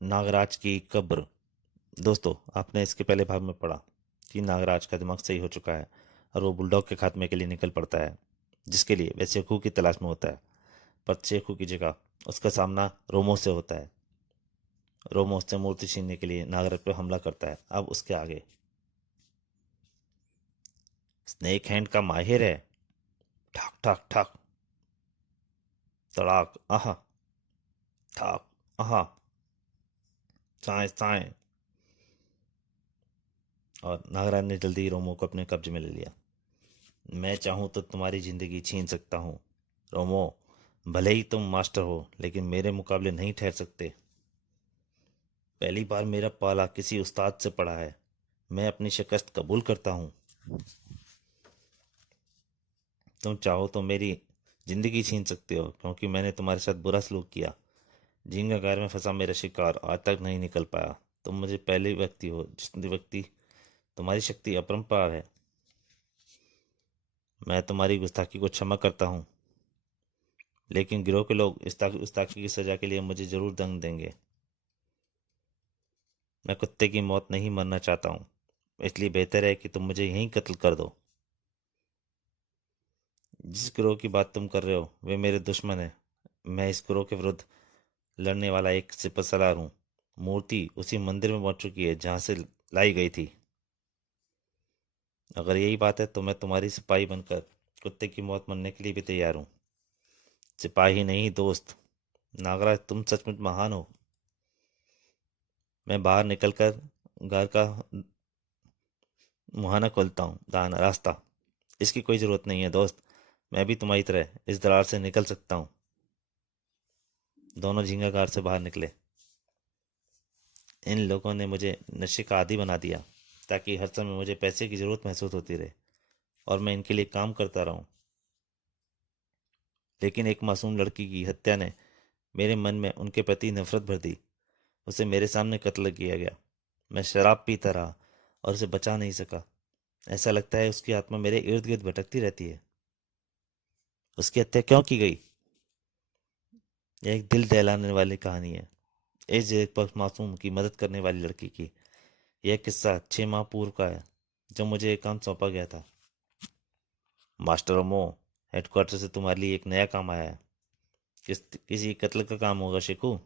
नागराज की कब्र। दोस्तों, आपने इसके पहले भाग में पढ़ा कि नागराज का दिमाग सही हो चुका है और वो बुलडॉग के खात्मे के लिए निकल पड़ता है, जिसके लिए वह चेकू की तलाश में होता है। पर चेकू की जगह उसका सामना रोमो से होता है। रोमो उससे मूर्ति छीनने के लिए नागराज पर हमला करता है। अब उसके आगे स्नेक हैंड का माहिर है। ठाक ठाक ठाक, तड़ाक आहा, ठाक आहा, चाय चाय। और नागराज ने जल्दी ही रोमो को अपने कब्जे में ले लिया। मैं चाहूं तो तुम्हारी जिंदगी छीन सकता हूं, रोमो। भले ही तुम मास्टर हो, लेकिन मेरे मुकाबले नहीं ठहर सकते। पहली बार मेरा पाला किसी उस्ताद से पड़ा है। मैं अपनी शिकस्त कबूल करता हूँ। तुम चाहो तो मेरी जिंदगी छीन सकते हो, क्योंकि मैंने तुम्हारे साथ बुरा सलूक किया। झींगाघर में फंसा मेरा शिकार आज तक नहीं निकल पाया। तुम मुझे पहले व्यक्ति हो जिस व्यक्ति तुम्हारी शक्ति अपरंपार है। मैं तुम्हारी गुस्ताखी को क्षमा करता हूँ, लेकिन गिरोह के लोग इस गुस्ताखी की सजा के लिए मुझे जरूर दंड देंगे। मैं कुत्ते की मौत नहीं मरना चाहता हूँ, इसलिए बेहतर है कि तुम मुझे यहीं कत्ल कर दो। जिस गिरोह की बात तुम कर रहे हो वे मेरे दुश्मन हैं। मैं इस गिरोह के विरुद्ध लड़ने वाला एक सिपहसालार हूँ। मूर्ति उसी मंदिर में पहुंच चुकी है जहां से लाई गई थी। अगर यही बात है तो मैं तुम्हारी सिपाही बनकर कुत्ते की मौत मरने के लिए भी तैयार हूँ। सिपाही नहीं दोस्त। नागराज, तुम सचमुच महान हो। मैं बाहर निकलकर घर का मुहाना खोलता हूँ। दाना रास्ता। इसकी कोई ज़रूरत नहीं है दोस्त। मैं भी तुम्हारी तरह इस दरार से निकल सकता हूँ। दोनों झींगाघर से बाहर निकले। इन लोगों ने मुझे नशे का आदी बना दिया, ताकि हर समय मुझे पैसे की ज़रूरत महसूस होती रहे और मैं इनके लिए काम करता रहूं। लेकिन एक मासूम लड़की की हत्या ने मेरे मन में उनके प्रति नफरत भर दी। उसे मेरे सामने कत्ल किया गया। मैं शराब पीता रहा और उसे बचा नहीं सका। ऐसा लगता है उसकी आत्मा मेरे इर्द गिर्द भटकती रहती है। उसकी हत्या क्यों की गई? यह एक दिल दहलाने वाली कहानी है। एक पक्ष मासूम की मदद करने वाली लड़की की। यह किस्सा 6 माह पूर्व का है, जब मुझे एक काम सौंपा गया था। मास्टर ओमो, हेडक्वार्टर से तुम्हारे लिए एक नया काम आया है। किसी कत्ल का काम होगा शिकू।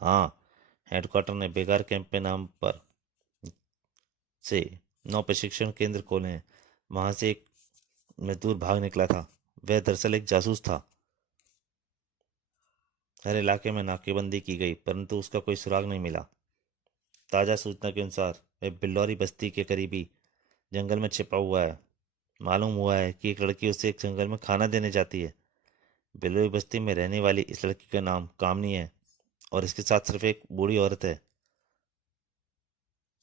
हाँ, हेडक्वार्टर ने बेगार कैंप पे नाम पर से 9 प्रशिक्षण केंद्र खोले हैं। वहां से एक मजदूर भाग निकला था। वह दरअसल एक जासूस था। हर इलाके में नाकेबंदी की गई, परंतु उसका कोई सुराग नहीं मिला। ताज़ा सूचना के अनुसार वह बिल्लौरी बस्ती के करीबी जंगल में छिपा हुआ है। मालूम हुआ है कि एक लड़की उसे एक जंगल में खाना देने जाती है। बिल्लौरी बस्ती में रहने वाली इस लड़की का नाम कामनी है, और इसके साथ सिर्फ एक बूढ़ी औरत है।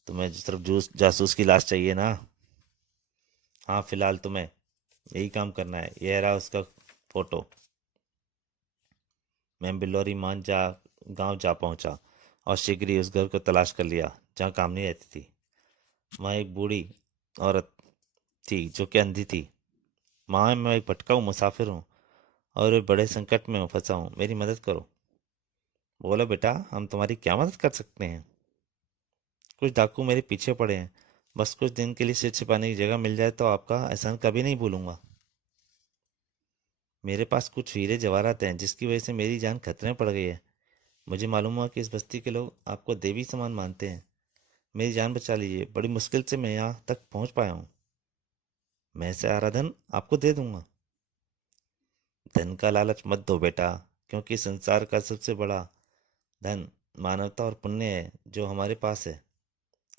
तुम्हें सिर्फ जूस जासूस की लाश चाहिए ना? हाँ, फिलहाल तुम्हें यही काम करना है। यह रहा उसका फोटो। मैं बिल्लौरी मान जा गांव जा पहुंचा और शीघ्र ही उस घर को तलाश कर लिया जहां कामनी रहती थी। वहाँ एक बूढ़ी औरत थी जो कि अंधी थी। माँ, मैं एक भटका हूँ, मुसाफिर हूँ और एक बड़े संकट में फंसा हूँ। मेरी मदद करो। बोलो बेटा, हम तुम्हारी क्या मदद कर सकते हैं? कुछ डाकू मेरे पीछे पड़े हैं। बस कुछ दिन के लिए सिर छिपाने की जगह मिल जाए तो आपका एहसान कभी नहीं भूलूंगा। मेरे पास कुछ हीरे जवाहरात हैं जिसकी वजह से मेरी जान खतरे में पड़ गई है। मुझे मालूम हुआ कि इस बस्ती के लोग आपको देवी समान मानते हैं। मेरी जान बचा लीजिए। बड़ी मुश्किल से मैं यहाँ तक पहुँच पाया हूँ। मैं से आराधन आपको दे दूंगा। धन का लालच मत दो बेटा, क्योंकि संसार का सबसे बड़ा धन मानवता और पुण्य है जो हमारे पास है।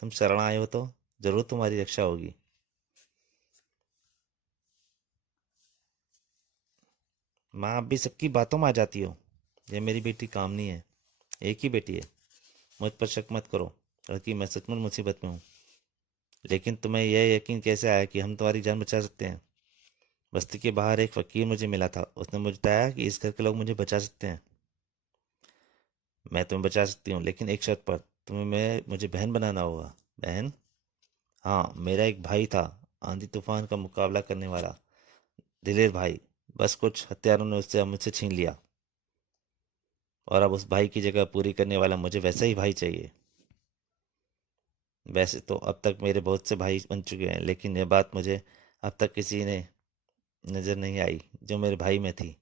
तुम शरण आए हो तो जरूर तुम्हारी रक्षा होगी। माँ, आप भी सबकी बातों में आ जाती हो। यह मेरी बेटी कामनी है। एक ही बेटी है। मुझ पर शक मत करो लड़की, मैं सचमुच मुसीबत में हूँ। लेकिन तुम्हें यह यकीन कैसे आया कि हम तुम्हारी जान बचा सकते हैं? बस्ती के बाहर एक फकीर मुझे मिला था। उसने मुझे बताया कि इस घर के लोग मुझे बचा सकते हैं। मैं तुम्हें बचा सकती हूँ, लेकिन एक शर्त पर। तुम्हें मुझे बहन बनाना होगा। बहन? हाँ, मेरा एक भाई था, आंधी तूफान का मुकाबला करने वाला दिलेर भाई। बस कुछ हत्यारों ने उससे मुझसे छीन लिया। और अब उस भाई की जगह पूरी करने वाला मुझे वैसा ही भाई चाहिए। वैसे तो अब तक मेरे बहुत से भाई बन चुके हैं, लेकिन यह बात मुझे अब तक किसी ने नज़र नहीं आई जो मेरे भाई में थी।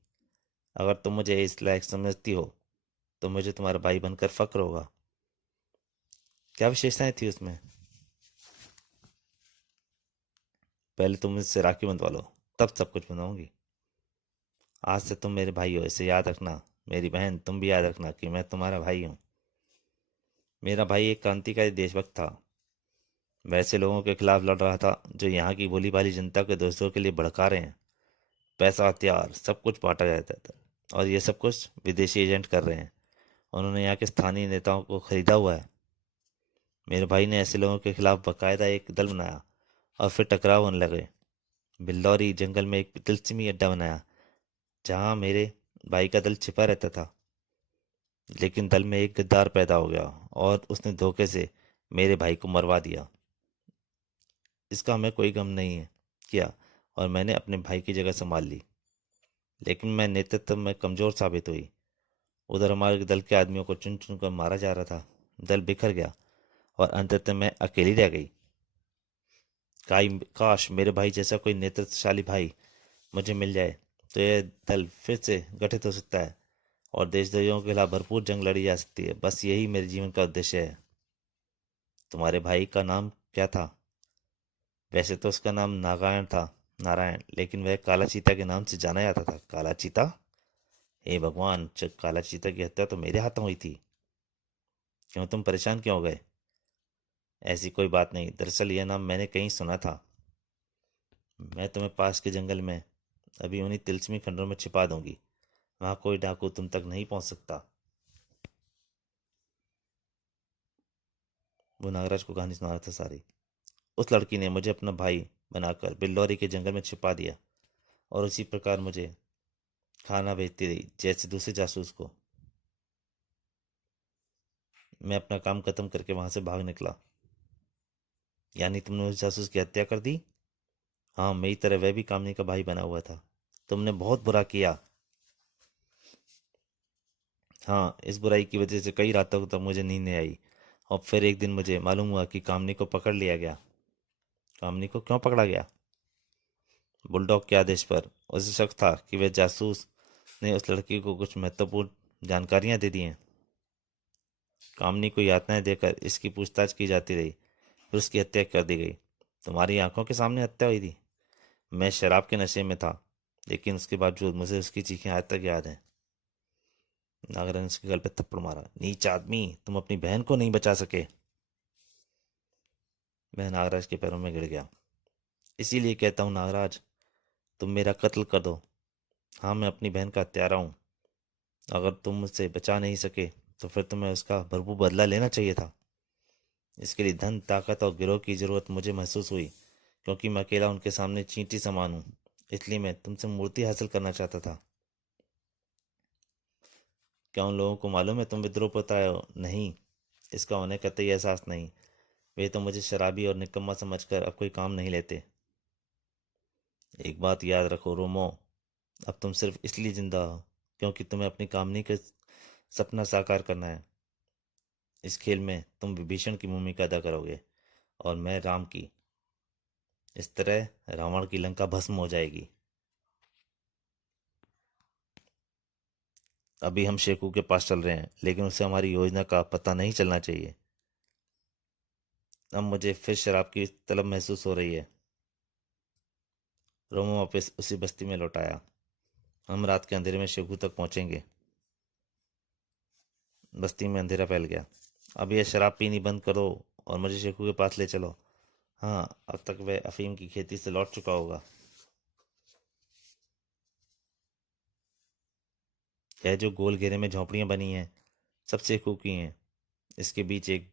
अगर तुम मुझे इस लायक समझती हो तो मुझे तुम्हारा भाई बनकर फक्र होगा। क्या विशेषताएं थी उसमें? पहले तुम मुझसे राखी बंधवा लो, तब सब कुछ बनाऊंगी। आज से तुम मेरे भाई हो, इसे याद रखना। मेरी बहन, तुम भी याद रखना कि मैं तुम्हारा भाई हूँ। मेरा भाई एक क्रांतिकारी देशभक्त था। वैसे लोगों के खिलाफ लड़ रहा था जो यहाँ की भोली भाली जनता के दोस्तों के लिए भड़का रहे हैं। पैसा, हथियार, सब कुछ बांटा जाता था, और ये सब कुछ विदेशी एजेंट कर रहे हैं। उन्होंने यहाँ के स्थानीय नेताओं को खरीदा हुआ है। मेरे भाई ने ऐसे लोगों के खिलाफ बाकायदा एक दल बनाया, और फिर टकराव होने लगे। बिल्लौरी जंगल में एक तिलस्मी अड्डा बनाया जहाँ मेरे भाई का दल छिपा रहता था। लेकिन दल में एक गद्दार पैदा हो गया, और उसने धोखे से मेरे भाई को मरवा दिया। इसका हमें कोई गम नहीं है किया, और मैंने अपने भाई की जगह संभाल ली। लेकिन मैं नेतृत्व में कमज़ोर साबित हुई। उधर हमारे दल के आदमियों को चुन चुन कर मारा जा रहा था। दल बिखर गया, और अंततः मैं अकेली रह गई। काश मेरे भाई जैसा कोई नेतृत्वशाली भाई मुझे मिल जाए, तो यह दल फिर से गठित हो सकता है, और देशद्रोहियों के खिलाफ भरपूर जंग लड़ी जा सकती है। बस यही मेरे जीवन का उद्देश्य है। तुम्हारे भाई का नाम क्या था? वैसे तो उसका नाम नारायण था, नारायण, लेकिन वह काला चीता के नाम से जाना जाता था। काला चीता? हे भगवान, काला चीता की हत्या तो मेरे हाथों हुई थी। क्यों, तुम परेशान क्यों हो गए? ऐसी कोई बात नहीं, दरअसल यह नाम मैंने कहीं सुना था। मैं तुम्हें पास के जंगल में अभी उन्हीं तिलस्मी खंडरों में छिपा दूंगी। वहां कोई डाकू तुम तक नहीं पहुंच सकता। वो नागराज को कहानी सुना रहा था सारी। उस लड़की ने मुझे अपना भाई बनाकर बिल्लौरी के जंगल में छिपा दिया, और उसी प्रकार मुझे खाना भेजती रही जैसे दूसरे जासूस को। मैं अपना काम खत्म करके वहां से भाग निकला। यानी तुमने उस जासूस की हत्या कर दी? हाँ, मेरी तरह वह भी कामनी का भाई बना हुआ था। तुमने बहुत बुरा किया। हाँ, इस बुराई की वजह से कई रातों तक मुझे नींद नहीं आई, और फिर एक दिन मुझे मालूम हुआ कि कामनी को पकड़ लिया गया। कामनी को क्यों पकड़ा गया? बुलडॉग के आदेश पर। उसे शक था कि वह जासूस ने उस लड़की को कुछ महत्वपूर्ण जानकारियां दे दी हैं। कामनी को यातनाएं देकर इसकी पूछताछ की जाती रही, फिर उसकी हत्या कर दी गई। तुम्हारी आंखों के सामने हत्या हुई थी। मैं शराब के नशे में था, लेकिन उसके बावजूद मुझे उसकी चीखें आज तक याद हैं। नागराज ने उसके गल पे थप्पड़ मारा। नीच आदमी, तुम अपनी बहन को नहीं बचा सके। मैं नागराज के पैरों में गिर गया। इसीलिए कहता हूँ नागराज, तुम मेरा कत्ल कर दो। हाँ, मैं अपनी बहन का हत्यारा हूँ। अगर तुम मुझसे बचा नहीं सके, तो फिर तुम्हें उसका भरपूर बदला लेना चाहिए था। इसके लिए धन, ताकत और गिरोह की जरूरत मुझे महसूस हुई, क्योंकि मैं अकेला उनके सामने चींटी समान हूँ। इसलिए मैं तुमसे मूर्ति हासिल करना चाहता था। क्या उन लोगों को मालूम है तुम विद्रोह पर उतर आए हो? नहीं, इसका उन्हें कतई एहसास नहीं। वे तो मुझे शराबी और निकम्मा समझकर अब कोई काम नहीं लेते। एक बात याद रखो रोमो, अब तुम सिर्फ इसलिए जिंदा हो क्योंकि तुम्हें अपनी कामनी का सपना साकार करना है। इस खेल में तुम विभीषण की भूमिका अदा करोगे, और मैं राम की। इस तरह रावण की लंका भस्म हो जाएगी। अभी हम शेखू के पास चल रहे हैं, लेकिन उसे हमारी योजना का पता नहीं चलना चाहिए। अब मुझे फिर शराब की तलब महसूस हो रही है। रोमो वापस उसी बस्ती में लौट आया। हम रात के अंधेरे में शेखू तक पहुंचेंगे। बस्ती में अंधेरा फैल गया। अब यह शराब पीनी बंद करो और मुझे शेखू के पास ले चलो। हाँ, अब तक वह अफीम की खेती से लौट चुका होगा। यह जो गोल घेरे में झोंपड़ियां बनी हैं, सब शेखू की हैं। इसके बीच एक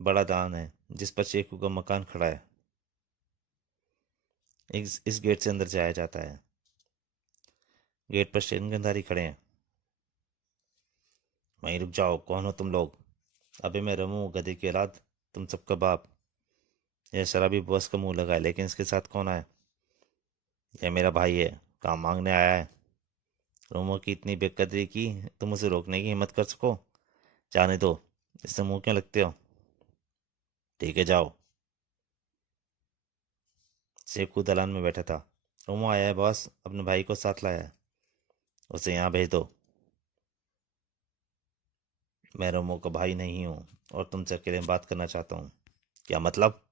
बड़ा दान है जिस पर शेखू का मकान खड़ा है। इस गेट से अंदर जाया जाता है। गेट पर शेरगंधारी खड़े हैं। वहीं रुक जाओ, कौन हो तुम लोग? अबे मैं रमू, गधे की औलाद, तुम सबका बाप। यह शराबी बॉस का मुंह लगा है, लेकिन इसके साथ कौन है? यह मेरा भाई है, काम मांगने आया है। रोमो की इतनी बेकदरी की तुम उसे रोकने की हिम्मत कर सको? जाने दो, इससे मुंह क्यों लगते हो? ठीक है, जाओ। सेवकू दलान में बैठा था। रोमो आया है बॉस, अपने भाई को साथ लाया है, उसे यहाँ भेज दो। मैं रोमो का भाई नहीं हूँ और तुमसे अकेले में बात करना चाहता हूँ। क्या मतलब?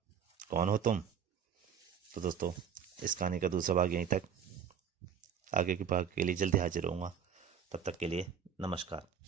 कौन हो तुम? तो दोस्तों, इस कहानी का दूसरा भाग यहीं तक। आगे के भाग के लिए जल्दी हाजिर होऊंगा। तब तक के लिए नमस्कार।